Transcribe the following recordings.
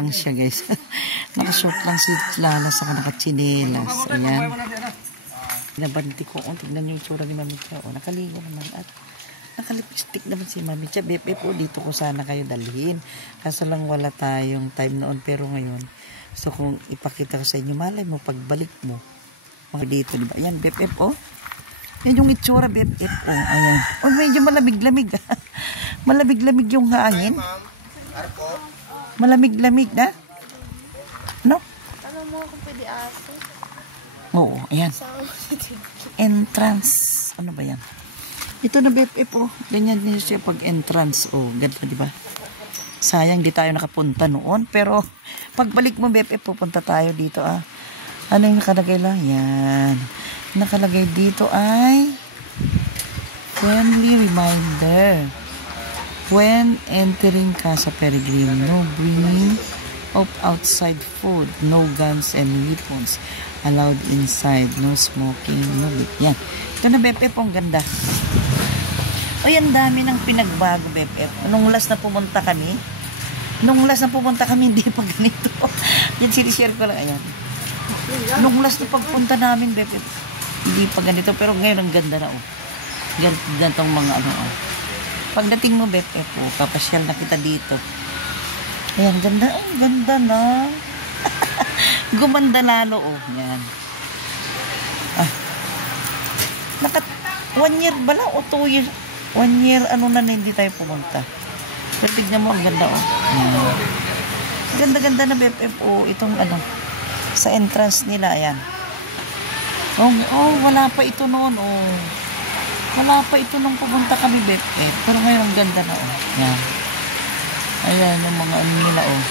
Lang siya guys. Nakashort lang si Lala sa nakachinelas. Ayan. Nabanti ko. Tignan niyo yung tsura ni Mami Cha. Nakaligo naman. At nakalipstick naman si Mami Cha. Bebe po, dito ko sana kayo dalhin. Kaso lang wala tayong time noon. Pero ngayon, gusto kong ipakita ko sa inyo. Malay mo, pagbalik mo. Mga dito, diba? Ayan, Bebe po. Yan yung itsura, Bebe po. Ayan. Oh, medyo malamig-lamig. Malamig-lamig yung hangin. Malamig-lamig na? No? Ano mo kung pwede aso? Oo, ayan. Entrance. Ano ba yan? Ito na BFF oh. Ganyan din siya pag entrance. Oh, ganda diba? Sayang di tayo nakapunta noon. Pero pagbalik mo BFF, pupunta tayo dito ah. Ano yung nakalagay lang? Yan. Nakalagay dito ay friendly reminder. When entering Casa Peregrino, no bringing of outside food, no guns and weapons allowed inside, no smoking, no yan. Ito na BFF, ang ganda. Ay, ang dami ng pinagbago BFF. Nung last na pumunta kami, hindi pa ganito. Yan, sinishare ko lang, ayan. Nung last na pagpunta namin BFF, hindi pa ganito, pero ngayon ang ganda na oh. Gantong mga ano oh. Pagdating mo, BFF, oh, kapasyal na kita dito. Ayan, ganda. Ay, ganda na. Gumanda lalo, oh. Yan. Ah. 1 year bala o 2 years? 1 year, ano na hindi tayo pumunta. Pero tignan mo, ang ganda, oh. Ayan. Ganda-ganda na, BFF, oh. Itong, ano, sa entrance nila, ayan. Oh, wala pa ito noon, oh. Wala pa ito nung pumunta kami, BFF. Pero ngayon, ang ganda na, oh. Yan. Ayan, yung mga ano nila, oh.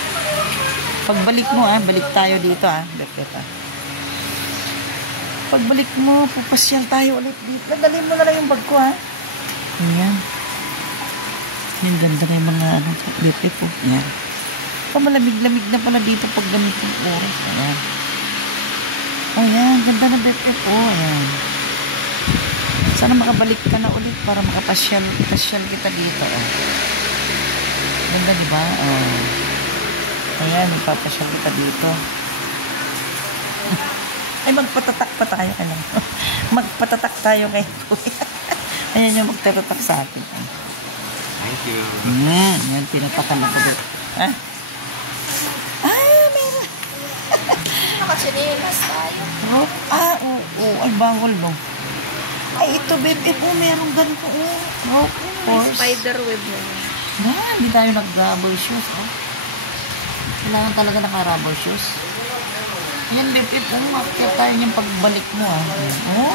Pagbalik mo, balik tayo dito, BFF, Pagbalik mo, pupasyal tayo ulit dito. Dadalhin mo na lang yung bag ko, Ayan. Yung ganda na yung mga, ano, BFF, oh. Ayan. Malamig-lamig na pala dito pag ganitong oras. Ayan. Ayan, ganda na, BFF, oh. Ayan. Sana makabalik ka na ulit para makapasyal kita dito. Oh. Ganda, diba? Oh. Ayan, ipapasyal kita dito. Ay, magpatatak pa tayo. Ano? Magpatatak tayo kay Kuya. Ayan yung magtatatak sa atin. Thank you. Yan, pinatakan ako dito. Meron. Nakachinilas tayo. Oo. Ay, bawal no. Ay, ito, BFF, meron ganito, of course. Spider web na. Hindi tayo nag-rubber shoes, Kailangan talaga naka-rubber shoes. Yan, BFF, makikita tayo yung pagbalik mo,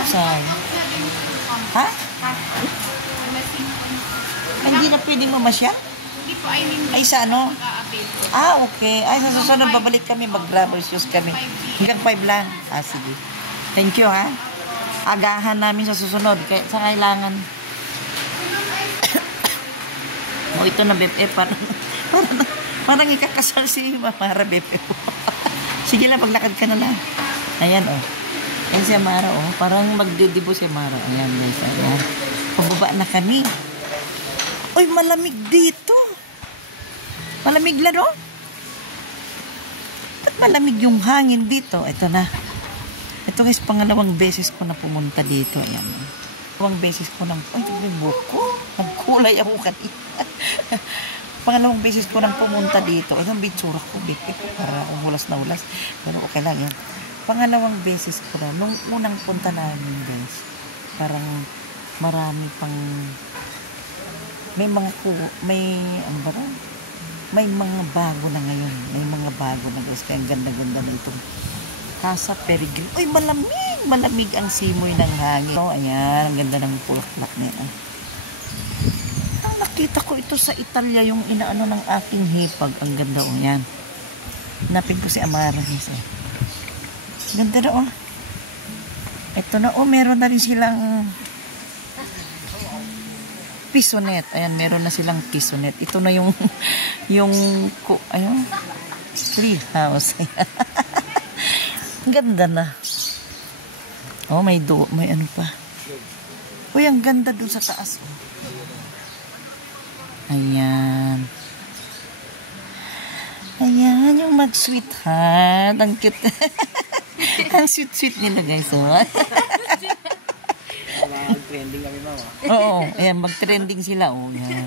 sayang. Ha? Hindi na pwedeng mamasyal? Hindi po, I mean, ay, sa ano? Okay. Ay, sa susunod, babalik kami, mag-rubber shoes kami. Hanggang 5 lang. Sige. Thank you, agahan namin sa susunod. Kaya sa kailangan. Ito na, BFF. Parang ikakasal si Mara, BFF. Sige lang, paglakad ka na lang. Ayan, Ayan si Mara, Parang magdidibo si Mara. Ayan, guys. Ayan. Pababa na kami. Uy, malamig dito. Malamig lang, Ba't malamig yung hangin dito? Ito na. Ito guys, pangalawang beses ko na pumunta dito. Ayan. Pangalawang beses ko nang, may buko. Nagkulay ako kanina. Pangalawang beses ko nang pumunta dito. Ito ang bitsura ko, para akong hulas na hulas. Pero okay lang yan. Pangalawang beses ko na. Nung unang punta namin guys, parang marami pang, may mga bago na ngayon. May mga bago na guys. Kaya ang ganda-ganda na itong Casa Peregrino. Uy, malamig ang simoy ng hangin. Ayan, ang ganda ng bulaklak na yan. Nakita ko ito sa Italia, yung inaano ng aking hipag. Ang ganda, yan. Hanapin ko si Amara, guys, Ganda na, Ito na, meron na rin silang pisonet. Ayan, meron na silang pisonet. Ito na yung tree house. Ganda na. May ano pa. Uy, ang ganda dun sa taas. Ayan. Ayan, kayong mag-sweetheart. Ang cute. Ang sweet-sweet nila guys. Oh. Trending kami, mama. Oo, ayan, mag-trending sila. Oh, yan.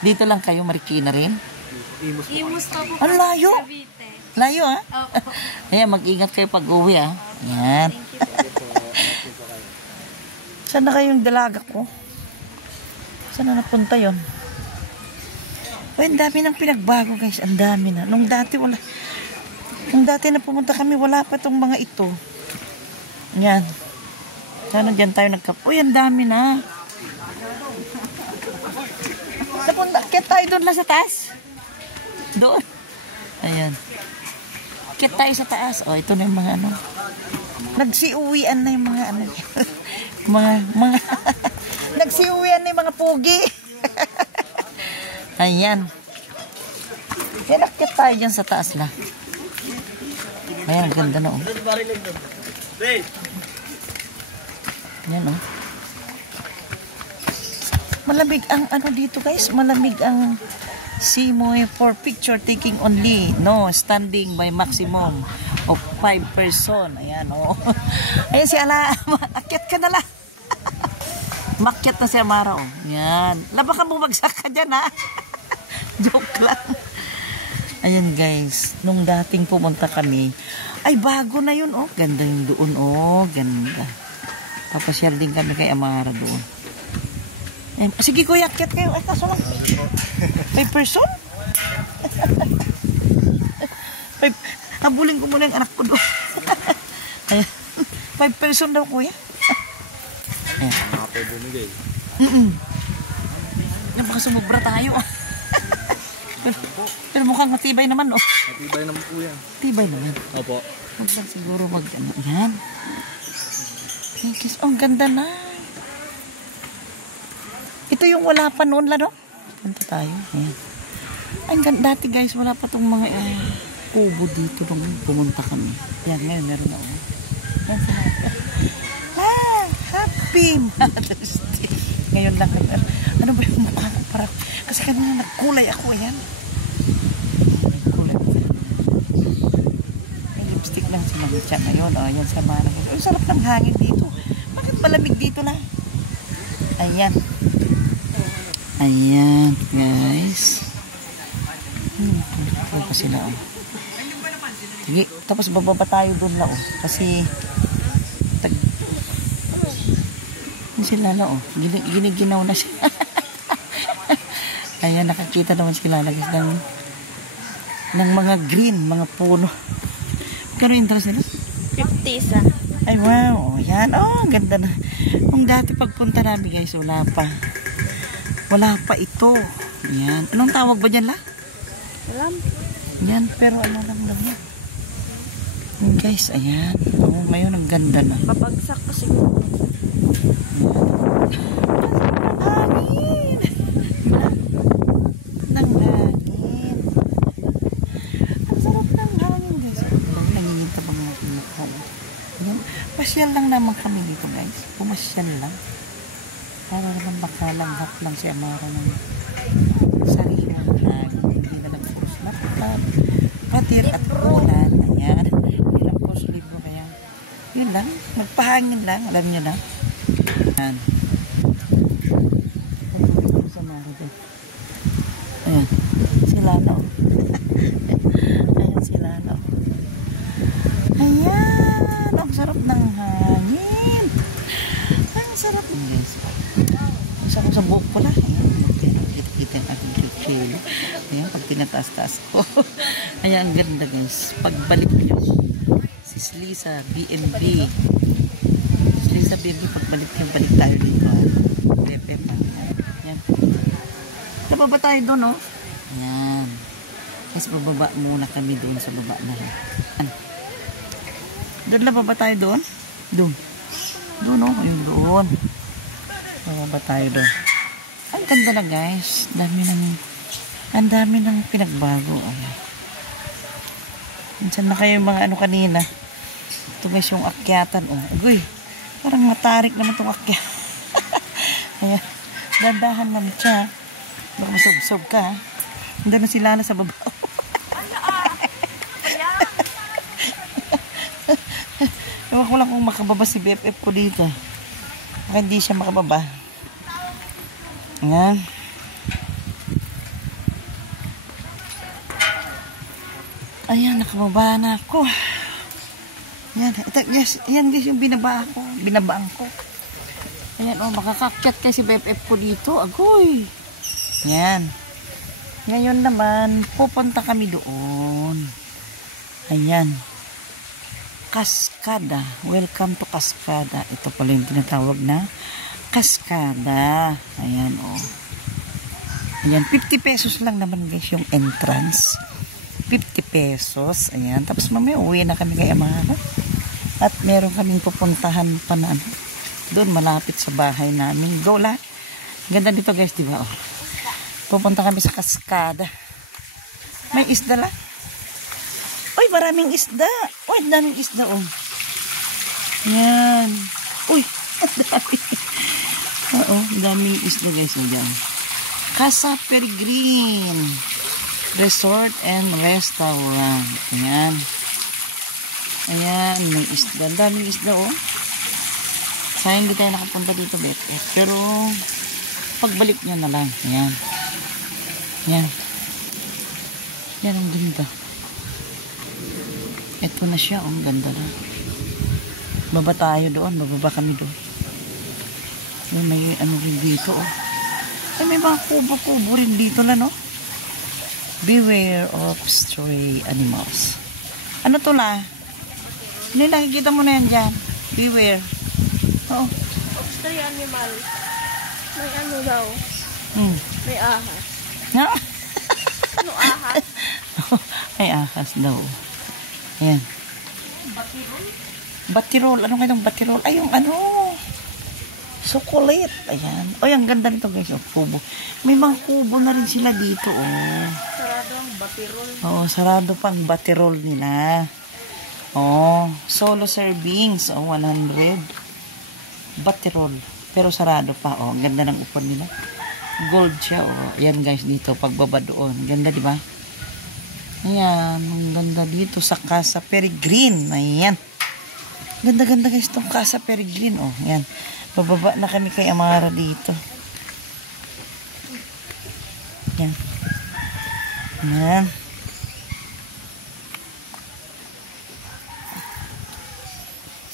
Dito lang kayo, Marikina rin. Imus pa po. Ang layo. Cavite. Layo ah. Opo. Ayan, mag-ingat kayo pag uwi ah. Ayan. Saan na kayong dalaga ko? Saan na napunta yon? Oh, ang dami ng pinagbago guys. Ang dami na. Nung dati wala. Nung dati na pumunta kami, wala pa tong mga ito. Yan. Sana dyan tayo uy, ang dami na. Napunta. Kaya tayo doon lang sa taas. Doon. Ayan. Kaya tayo sa taas. Oh, ito na yung mga ano. Nagsiuwian na yung mga ano. mga nagsiuwian na yung mga pugi. Ayan. Yan, akit tayo dyan sa taas na. Ayan, ang ganda na oh. Yan oh. Malamig ang ano dito guys. Malamig ang Simoy for picture taking only. No, standing by maximum of 5 person. Ayan oh. Ayan si Ala. Akit ka na lang. Makyat na si Amara oh. Yan. Laba ka bumagsak ka dyan ha. Joke lang. Ayan guys. Nung dating pumunta kami. Ay bago na yun oh. Ganda yung doon oh. Ganda. Papasyal din kami kay Amara doon. Ayan. Sige kuya, akyat kayo. Ay kaso lang. 5 person? Habulin ko muna yung anak ko doon. Ayan. 5 person daw kuya. Ayan. Mga bumigay. Baka sumubra tayo. pero mukhang matibay naman oh. Matibay naman po yan. Tibay naman. Opo. Huwag lang siguro ano. Yan. Oh, ang ganda na. Ito yung wala pa noon la no? Punta tayo. Ayan. Ang ganda. Dati guys, wala pa tong mga kubo dito nung pumunta kami. Yan, ngayon meron na oh. Yan sa hapa. Happy Mother's Day. Ngayon lang. Ano ba yung mukha ko para? Kasi kanina nagkulay ako. Ayan. Nagkulay. May lipstick lang si Mamcha ngayon. O, yan sa Mara. Ang sarap ng hangin dito. Bakit malamig dito na? Ayan. Ayan, guys. Ito pa sila, oh. Sige, tapos bababa tayo doon lang, oh. Kasi, sila na, oh. Giniginaw na siya. Ayan, nakakita naman sila ng mga green, mga puno. Kano interest nila? 50 isa. Ay, wow. Ayan, oh, ang ganda na. Nung dati pagpunta namin, guys, wala pa. Wala pa ito. Ayan. Anong tawag ba dyan la? Alam. Ayan, pero ano lang yan. Ayan, guys, ayan. Oh, ngayon, ang ganda na. Babagsak pa siguro. Hangin! Ng hangin. Ang sarap ng hangin, guys. Nanginginta ba mga mukha? Ayan. Pasyal lang naman kami dito, guys. Pumasyal lang. Para naman makalanghap lang si Amara ng sariwang hangin. Hindi na nag-force na patir at ulan. Ayan. Hindi na force libro kaya. Yun lang. Magpahangin lang. Alam nyo na. Ayan. Ayan. Sila na. Ayan sila na. Ayan. Ang sarap ng hangin. Ang sarap. Guys. Isa ko sa buhok ko na. Ayan. Kita yung aking kilo. Ayan. Pag tinataas-taas ko. Ayan. Ang ganda guys. Pagbalik nyo. Si Lisa BNB. Si Lisa BNB. Pagbalik nyo. Balik tayo dito. Pepe pa. Ayan. Nababa tayo doon, oh. Ayan. Kasi bababa muna kami doon sa baba na rin. Doon na baba tayo doon? Doon. Doon, oh. Ayun, doon. Bababa tayo doon. Ang ganda na, guys. Ang dami ng pinagbago. Ayan. Minsan na kayo yung mga ano kanina. Ito, guys, yung akyatan, oh. Uy, parang matarik naman itong akyat. Ayan. Dandahan naman siya. Baka masubsob ka. Hindi na sila na sa baba. Ewan ko lang kung makababa si BFF ko dito. Baka hindi siya makababa. Ayan. Ayan, nakababa na ako. Ayan, ito, yes, ayan guys yung binabaan ko. Ayan, oh, makakakyat kasi BFF ko dito. Agoy. Ayan. Ngayon naman, pupunta kami doon. Ayan. Cascada. Welcome to Cascada. Ito pala yung tinatawag na Cascada. Ayan, oh. Ayan, 50 pesos lang naman guys yung entrance. 50 pesos. Ayan. Tapos mamaya uwi na kami kay Amara. At meron kaming pupuntahan pa na doon malapit sa bahay namin. Go la. Ganda dito guys, di ba? Oh. Pupunta kami sa Cascada. May isda lang. Uy, maraming isda. Uy, daming isda, oh. Yan. Uy, dami. Oo, daming isda, guys. O, dyan. Casa Peregrine Resort and Restaurant. Ayan. Ayan, may isda. Daming isda, oh. Sayang hindi tayo nakapunta dito, BFF. Pero, pagbalik nyo na lang. Ayan. Ayan. Yan, ang ganda. Ito na siya, ang ganda na. Baba tayo doon, bababa kami doon. May ano rin dito, oh. Ay, may mga kubo-kubo rin dito na, no? Beware of stray animals. Ano to la? Ano yung nakikita mo na yan dyan? Beware. Oo. Of stray animal. May ano daw? May ahas. No? Ano ahas? Ay, ahas daw. Ayan. Batirol? Batirol. Ano kayong batirol? Ay, yung ano. Chocolate. Ayan. Ay, ang ganda nito guys. Oh, kubo. May mga kubo na rin sila dito. Oh. Sarado ang batirol. Oo, sarado pang batirol nila. Oh, solo servings. Oh, 100. Batirol. Pero sarado pa. Oh, ganda ng upon nila. Gold siya. Oh. Ayan guys dito. Pagbaba doon. Ganda, di ba? Ayan, ang ganda dito sa Casa Peregrine. Ayan. Ganda-ganda guys itong Casa Peregrine. Oh, ayan. Bababa na kami kay Amara dito. Ayan. Ayan.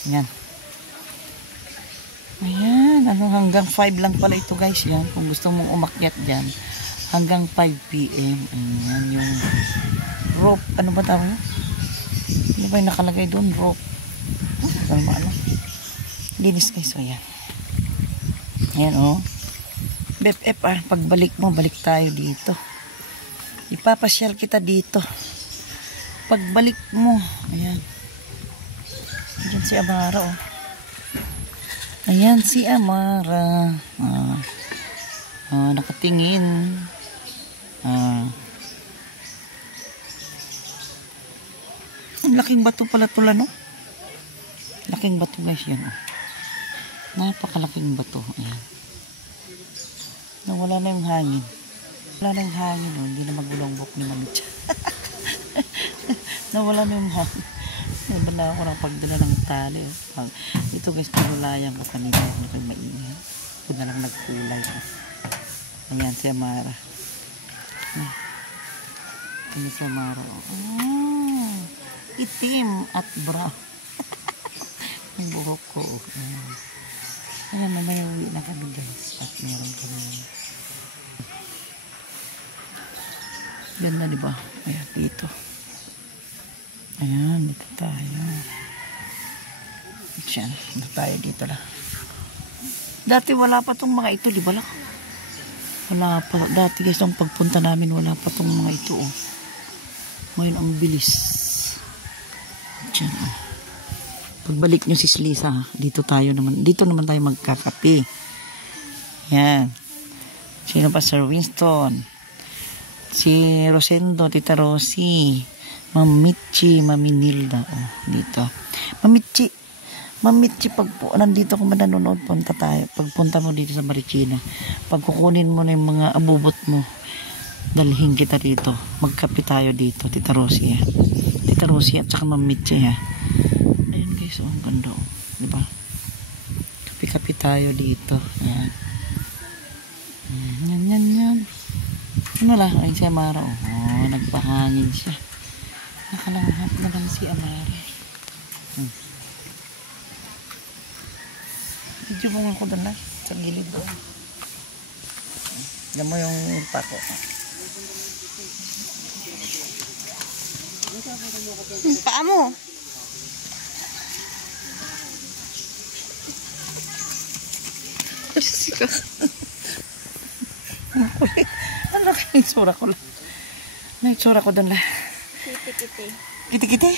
Ayan. Ayan. Ano, hanggang 5 lang pala ito guys. Yan. Kung gusto mong umakyat dyan. Hanggang 5 PM. Ayan yung rope. Ano ba tawag? Ano ba yung nakalagay doon? Rope. Ano ba ano? Linis guys. So, ayan. Ayan o. Oh. BFF pagbalik mo, balik tayo dito. Ipapasyal kita dito. Pagbalik mo. Ayan. Ayan si Amara o. Oh. Ayan si Amara. Nakatingin. Ang laking bato pala tula, no? Laking bato guys yan. Oh. Napakalaking bato. Ayan. Nawala na yung hangin. Wala na yung hangin. Oh. Hindi na magulongbok ni Mamit. Nawala na yung hangin. Naba na ako ng pagdala ng tali. Oh. Ito guys, pinulayan ko kanina. Ano kayo maingay. Ito na lang nagkulay. Oh. Ayan si Amara. Ayan si Amara. Oh. Itim at brown. Ang buhok ko. Ayan, mamaya uwi na kami guys. At meron kami. Ganda diba? Ayan, dito. Ayan, dito tayo. Diyan, dito tayo dito lang. Dati wala pa tong mga ito, di ba lang? Wala pa. Dati guys, ang pagpunta namin, wala pa tong mga ito. Oh. Ngayon, ang bilis. Diyan, oh. Pagbalik nyo si Lisa, dito naman tayo magkakape. Yan. Sino pa? Sir Winston. Si Rosendo, Tita Rosie. Ma'am Michi, Mami Nilda. Oh, dito. Ma'am Michi, pag nandito kung nanonood, pagpunta mo dito sa Marikina, pagkukunin mo na yung mga abubot mo, dalhin kita dito. Magkape tayo dito, Tita Rosie. Tita Rosie at saka Ma'am Michi, ha. So, ang ganda. tayo dito. Ayan. Yan. Ano lang, ayun si Amara. Oh, nagpahangin siya. Nakalanghap na lang si Amara. Video mo nga ako doon na. Sa gilid doon. Yan mo yung pako. Paa mo. Ano kaya yung tsura ko lang? Ano yung tsura ko doon lang? Kiti-kiti. Kiti-kiti.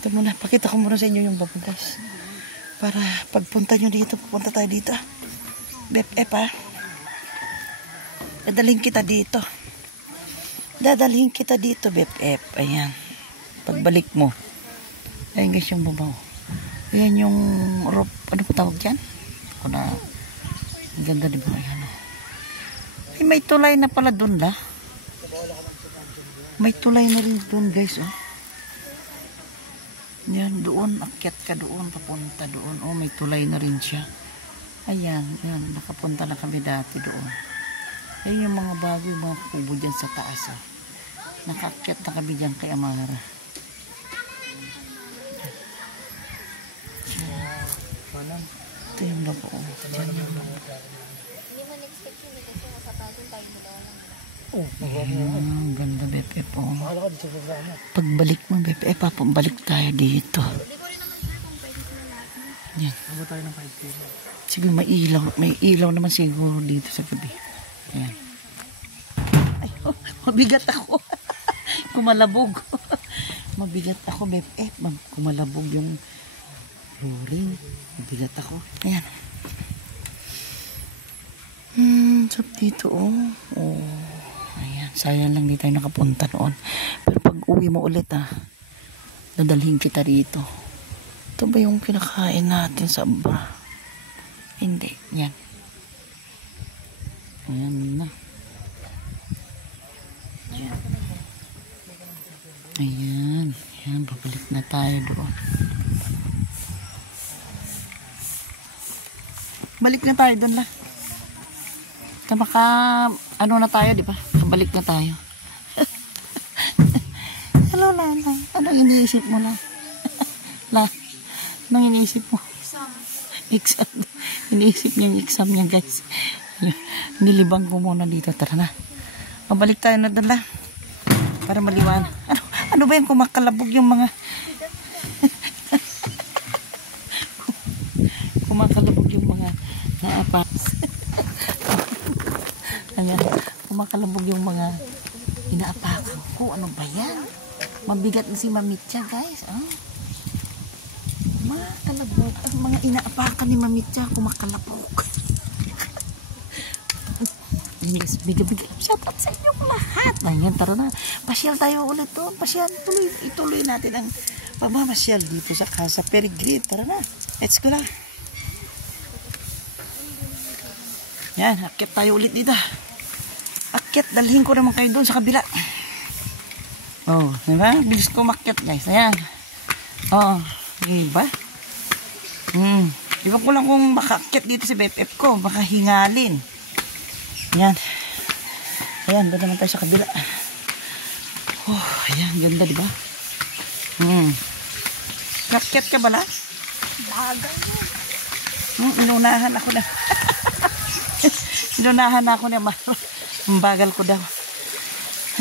Ito muna, pakita ko muna sa inyo yung babugas. Para pagpunta nyo dito, pupunta tayo dito. BFF ha. Dadalhin kita dito. Dadalhin kita dito, BFF. Ayan. Pagbalik mo. Ayan guys yung babaw. Ayan yung rope. Ano pa tawag dyan? Ako na. Ang ganda diba? Ayan. Ay, may tulay na pala dun la. May tulay na rin dun guys. Oh. Yan, doon. Akyat ka doon. Papunta doon. Oh, may tulay na rin siya. Ayan. Yan. Nakapunta na kami dati doon. Ayun yung mga bago, yung mga kubo dyan sa taas. Oh. Nakaakyat na kami dyan kay Amara. Ito yung labo. Diyan yung labo. Hindi mo na-expect yun kasi masapagin tayo mo daw lang. Ang ganda BFF. Oh. Pagbalik mo BFF, papabalik tayo dito. Yan. Ano tayo ng 5 kilo? Siguro may ilaw. May ilaw naman siguro dito sa gabi. Yan. Ay, oh, mabigat ako. Kumalabog. Mabigat ako BFF. Kumalabog yung flooring. Mabigat ako. Ayan. Sab dito oh. Oh. Ayan. Sayang lang di tayo nakapunta noon. Pero pag uwi mo ulit dadalhin kita rito. Ito ba yung kinakain natin sa aba? Hindi. Yan. Ayan na. Ayan. Ayan. Ayan. Babalik na tayo doon. Balik na tayo doon la. Ano na tayo, di ba? Balik na tayo. Hello, Lala. Anong iniisip mo na? La, anong iniisip mo? Exam. Iniisip niya yung exam niya, guys. Nilibang ko muna dito. Tara na. Mabalik tayo na doon la. Para maliwan. Ano ba yung kumakalabog yung mga... kumakalabog yung mga naapak. Ayan, kumakalabog yung mga inaapakan ko. Ano ba yan? Mabigat na si Mamitya, guys. Makalabog. Ang mga inaapakan ni Mamitya, kumakalabog. Yes, biga-biga. Shout out sa inyong lahat. Ayan, tara na. Pasyal tayo ulit doon. Pasyal. Ituloy natin ang pamamasyal dito sa Casa Peregrine. Tara na. Let's go na. Yan, akyat tayo ulit dito. Akyat, dalhin ko naman kayo doon sa kabila. Oh, diba? Bilis ko makyat, guys. Ayan. Oh, diba? Diba ko lang kung makakyat dito sa BFF ko. Baka hingalin. Ayan. Ayan, doon naman tayo sa kabila. Oh, ayan, ganda, diba? Nakyat ka ba na? Bagay mo. Inunahan ako na. Inunahan ako na. Ang bagal ko daw.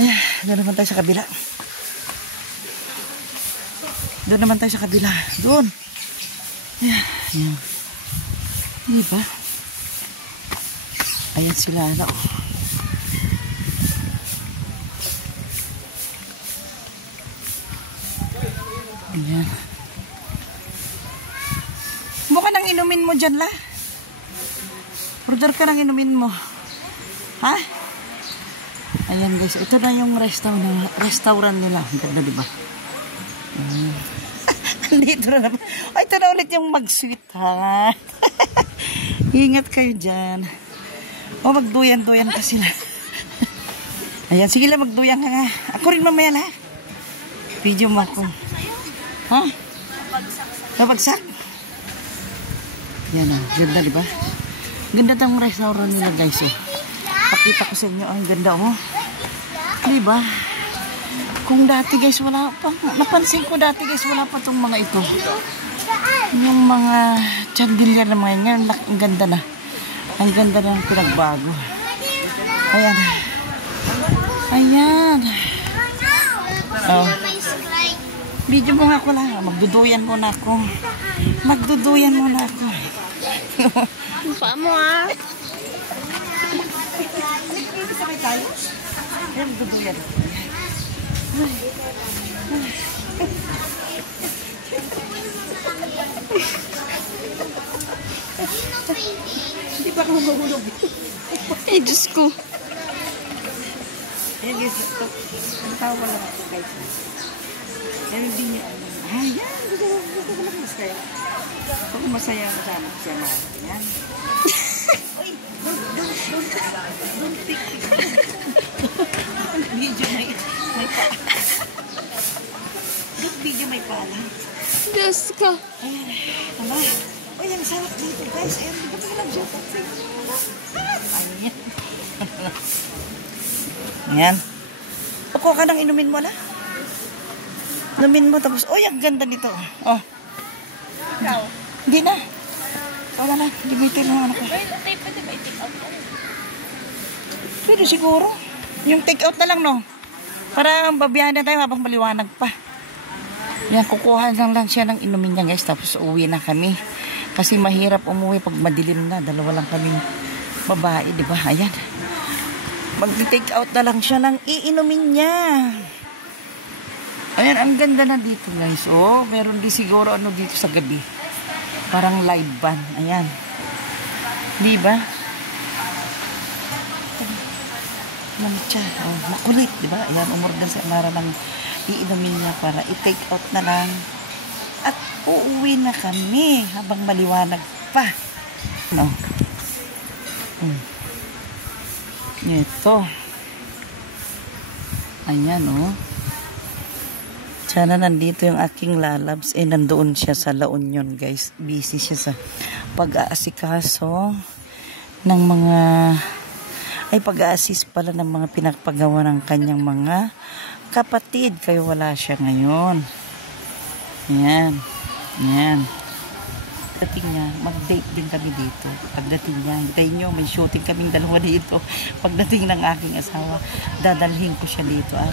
Ayan, doon naman tayo sa kabila. Doon naman tayo sa kabila. Doon. Ayan. Ayan. Diba? Ayan sila. Ano? Ayan. Buka nang inumin mo dyan la. Order ka nang inumin mo. Ha? Ayan guys, ito na yung restaurant nila. Ganda diba? Dito na naman. Ay, ito na ulit yung mag-sweet ha. Ingat kayo dyan. O, magduyan-duyan ka sila. Ayan, sige lang, magduyan ka nga. Ako rin mamaya ha. Video mo ako. Ha? Nabagsak. Yan o, ganda diba? Ganda tang restaurant nila guys oh. Pakita ko sa inyo, ang ganda oh. Diba? Kung dati guys wala pa, napansin ko dati guys wala pa tong mga ito. Yung mga chandelier na mga yan, ang ganda na. Ang ganda na ng pinagbago. Ayan. Ayan. Oh. Video mo nga ako lang. Magduduyan muna ako. Magduduyan muna ako. Mukha mo ah. Sabay tayo. Ayan, magduduyan ako. Hindi pa ako mahulog. Ay, Diyos ko. Ayan guys, ito. Ang tawa lang ako guys. Ayan, hindi niya alam. Ayan, gusto ko lang masaya. Kung masaya ako sana siya na. Ayan. Uy, don't pick. Video may pa. Don't video may pala. Diyos ko. Ayan, tama. Uy, ang sarap dito guys. Ayan, di ba ko lang siya tansay. Ayan. Ayan. Kukuha ka nang inumin mo na. Inumin mo tapos, uy, ang ganda nito. Oh. Hindi na. Wala na. Limitin mo ano ko. Pwede siguro. Yung take out na lang, no? Para babiyahan na tayo habang maliwanag pa. Yan, kukuha lang siya ng inumin niya, guys. Tapos uwi na kami. Kasi mahirap umuwi pag madilim na. Dalawa lang kaming babae, di ba? Ayan. Mag-take out na lang siya ng iinumin niya. Ayan, ang ganda na dito, guys. Oh, meron din siguro ano dito sa gabi. Parang live band. Ayan. Di ba? Ayan siya. Oh, makulit, di ba? Ayan, umorder si Amara ng iinumin niya para i-take out na lang. At uuwi na kami habang maliwanag pa. No. Ito. Ayan, oh. Sana nandito yung aking lalabs. Eh, nandoon siya sa La Union, guys. Busy siya sa pag-aasikaso ng mga... Ay, pag-a-assist pala ng mga pinagpagawa ng kanyang mga kapatid. Kaya wala siya ngayon. Ayan. Ayan. Pagdating niya, mag-date din kami dito. Pagdating niya, hintayin nyo, may shooting kaming dalawa dito. Pagdating ng aking asawa, dadalhin ko siya dito at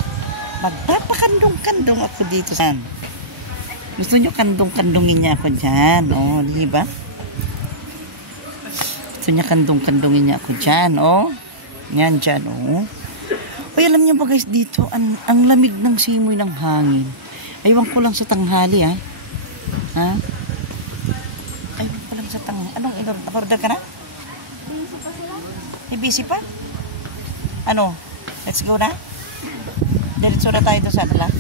magpapakandong-kandong ako dito. Gusto nyo kandong-kandungin niya ako dyan. O, di ba? Gusto niya kandong-kandungin niya ako dyan. O, yan dyan. O, alam niyo ba guys, dito, ang lamig ng simoy ng hangin. Aywan ko lang sa tanghali, ha? Ha? Aywan ko lang sa tanghali. Anong in-order ka na? Busy pa sila? Busy pa? Ano? Let's go na? Diretso na tayo sa atla.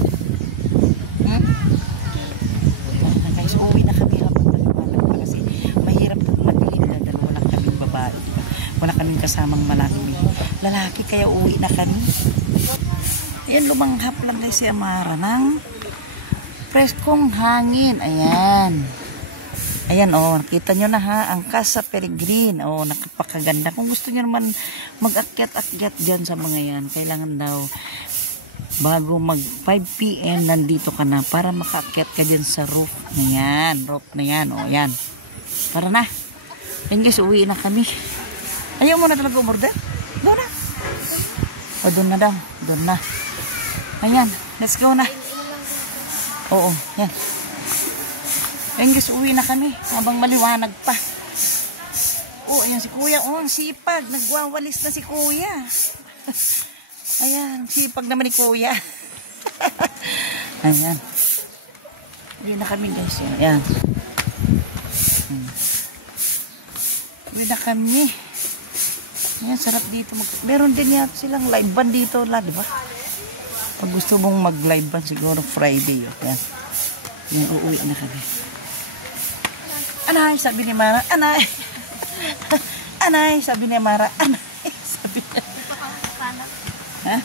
Guys, uwi na kami habang maliwanag pa kasi mahirap madilim na dalawa lang kaming babae. Diba? Wala kaming kasamang malaking lalaki kaya uwi na kami. Ayan, lumanghap lang guys si Amara ng preskong hangin. Ayan. Ayan, oh, nakita nyo na ha, ang Casa Peregrine. Oh, nakapakaganda. Kung gusto nyo naman mag-akyat-akyat dyan sa mga yan, kailangan daw bago mag 5 PM nandito ka na para makaakyat ka dyan sa roof na yan. Roof na yan, oh, yan. Tara na. Yan guys, uwi na kami. Ayaw mo na talaga umorder? Doon na. O, doon na daw. Doon na. Ayan, let's go na. Oo, yan. Ayan guys, uwi na kami habang maliwanag pa. Oh, ayan si kuya. Oh, ang sipag. Nagwawalis na si kuya. Ayan, sipag naman ni kuya. Ayan. Uwi na kami guys. Ayan. Uwi na kami. Ayan, sarap dito. Meron din yata silang live band dito. Di ba? Pag gusto mong mag-live band, siguro Friday. Ayan. Ayan, uuwi na kami. Anay, sabi ni Mara. Anay. Anay, sabi ni Mara. Anay, sabi niya. Ha?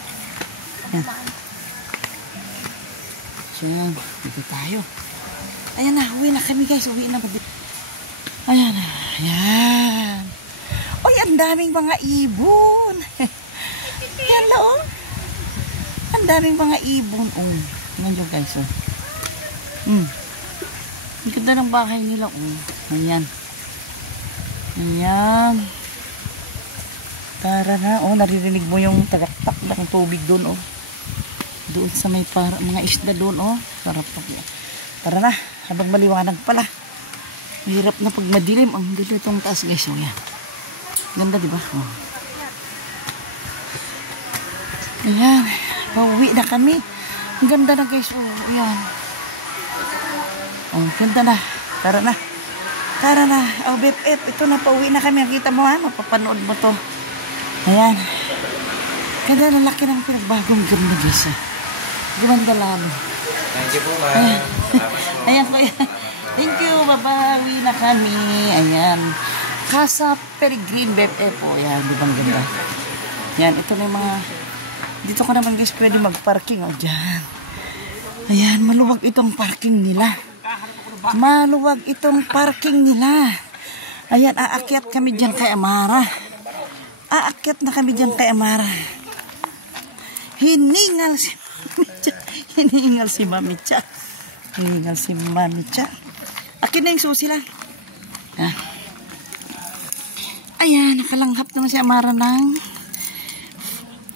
Ayan. So yan, dito tayo. Ayan na, uwi na kami guys. Uwi na. Ayan na. Ayan. Uy, ang daming mga ibon. Yan na, oh. Ang daming mga ibon. Oh, yan yung guys, oh. Ang ganda ng bahay nila, oh. Ayan. Ayan. Tara na, oh. Naririnig mo yung tagaktak ng tubig doon, oh. Doon sa may mga isda doon, oh. Sarap po. Tara na, habang maliwanag pala. Mahirap na pag madilim. Ang dilim itong taas, guys, oh. Yan. Ganda, diba? Oh. Ayan. Pauwi na kami. Ang ganda na, guys, oh. Ayan. Oh, ganda na. Tara na. Tara na. Oh, BFF. Ito na, pauwi na kami. Kita mo, ha? Mapapanood mo to. Ayan. Ganda na, laki ng pinagbagong ganda, guys, ha? Gumanda lalo. Thank you po, ma'am. Salamat po. Ayan po, yan. Thank you. Babawi na kami. Ayan. Casa Peregrine BFF po. Ayan, di bang ganda? Ayan, ito na yung mga... Dito ka naman, guys, pwede mag-parking. O, dyan. Ayan, maluwag itong parking nila. Maluwag itong parking nila. Ayan, aakyat kami dyan kay Amara. Aakyat na kami dyan kay Amara. Hiningal si Mami Cha. Hiningal si Mami Cha. Hiningal si Mami Cha. Akin na yung susi lang. Ayan, nakalanghap naman si Amara ng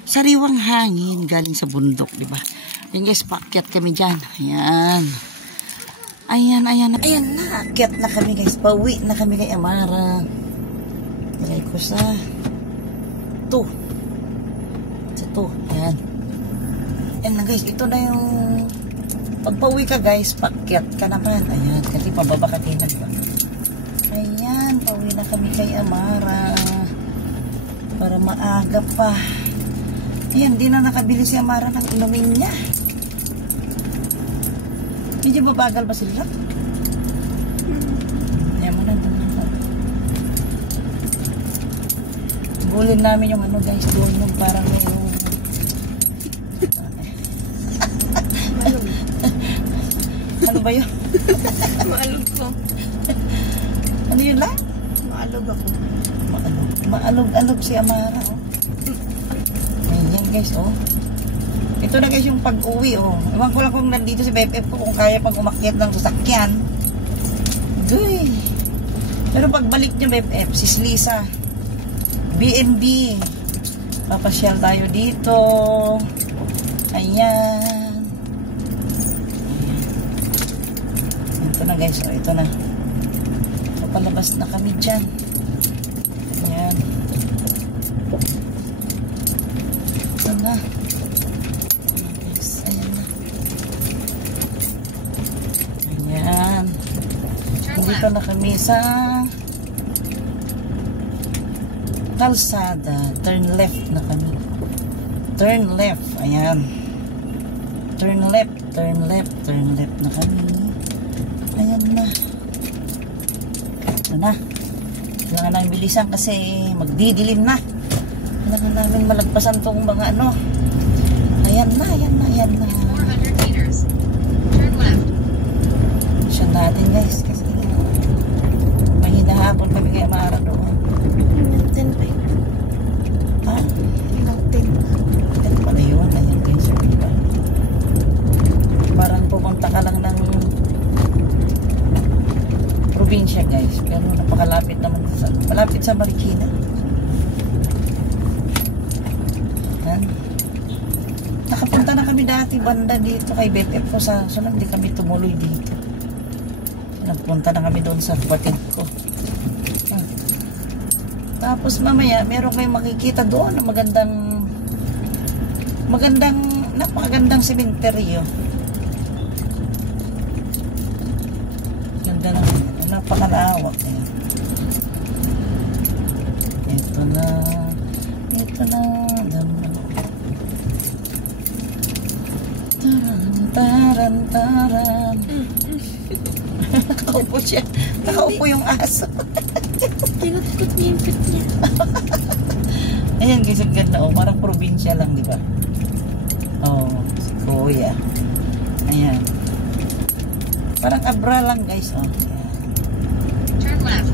sariwang hangin galing sa bundok, di ba? Ayan, guys, paakyat kami dyan. Ayan. Ayan, ayan. Ayan na, akyat na kami, guys. Pauwi na kami kay Amara. Ilay ko sa 2. Sa 2. Ayan. Ayan na, guys. Ito na yung pagpauwi ka, guys, paakyat ka naman. Ayan, kasi pababa ka din, di ba? Ayan, pauwi na kami kay Amara. Para maaga pa. Ayan, di na nakabili si Amara ng inumin niya. Medyo babagal ba sila? Ayan mo na. Bulin namin yung ano, guys, doon yung parang yung... Ano ba yun? Maalog ko. Ano yun lang? Maalog ako. Maalog-alog si Amara, oh. Ayan, guys, oh. Ito na, guys, yung pag-uwi, oh. Ewan ko lang kung nandito si BFF ko kung kaya pag umakyat ng sasakyan. Guy. Pero pagbalik niyo, BFF, sis Lisa, B&B. Papasyal tayo dito. Ayan. Ito na, guys, oh. Ito na. Papalabas na kami dyan. Ayan. Ito na. Ayan na. Ayan. Dito na kami sa kalsada. Turn left na kami. Turn left. Ayan. Turn left. Turn left. Turn left na kami. Ayan na. Ito na. Kailangan namin bilisan kasi magdidilim na. Kailangan namin malagpasan tong mga ano. Ayan na, ayan na, ayan na. 400 meters. Turn left. Siya natin, guys, kasi may hinahapon kami kay Amara doon. Mountain pa yun. Ha? Mountain. Ito pala yun. Ayan, guys. Diba? Parang pumunta ka lang ng probinsya, guys. Pero napakalapit naman sa, malapit sa Marikina. Yan. Nakapunta na kami dati banda dito kay BFF ko sa sunod, hindi kami tumuloy dito. Nagpunta na kami doon sa kapatid ko. Tapos mamaya meron kayong makikita doon na napakagandang sementeryo. Ganda ng napakalawak. Ito na. Taran. Nakaupo siya. Nakaupo yung aso. Tinutkot niya yung pit niya. Ayan, guys, ang ganda. Oh, parang probinsya lang, di ba? Oh, si Kuya. Ayan. Parang abra lang, guys. Oh. Turn left.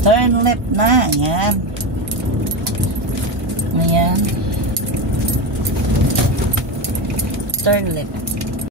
Turn left na. Ayan. Ayan. Turn left.